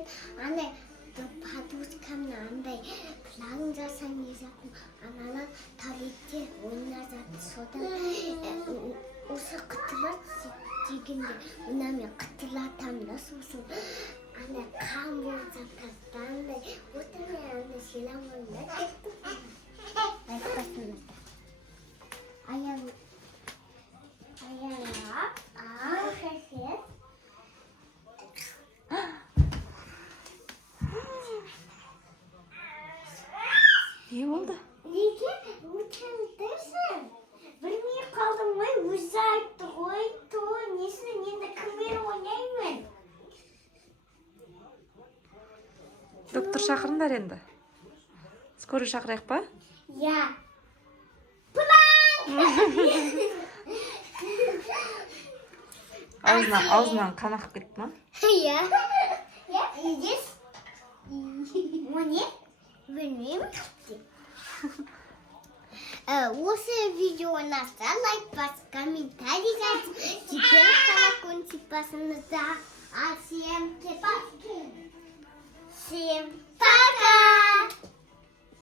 мен ане подушкамды андай план жасайын деп жатырмын. Аналар туалетте ойнап жатыр. Содан осы қытырлар дегенде мына мен қытырлатамын да сосын андай қан болып жатады. Андай одан мен андай сыйламаймын да кеттім. Айтпасыңыздар. Аяғым шешет. Не болды? Неге өтемдірсің? Білмей қалдым ғой, өзі айтты ғой, несіне енді кіммен ойнаймын? Доктор шақырыңдар енді. Скорый шақырайық па? Я. Аузынан қан ағып кетті ма? Я. Идес. Мне? Білмеймін. Осы видеоны ұнаса, лайк басып, комментарий жазып, жігер қалақ үнсіп басыңызда. Асия.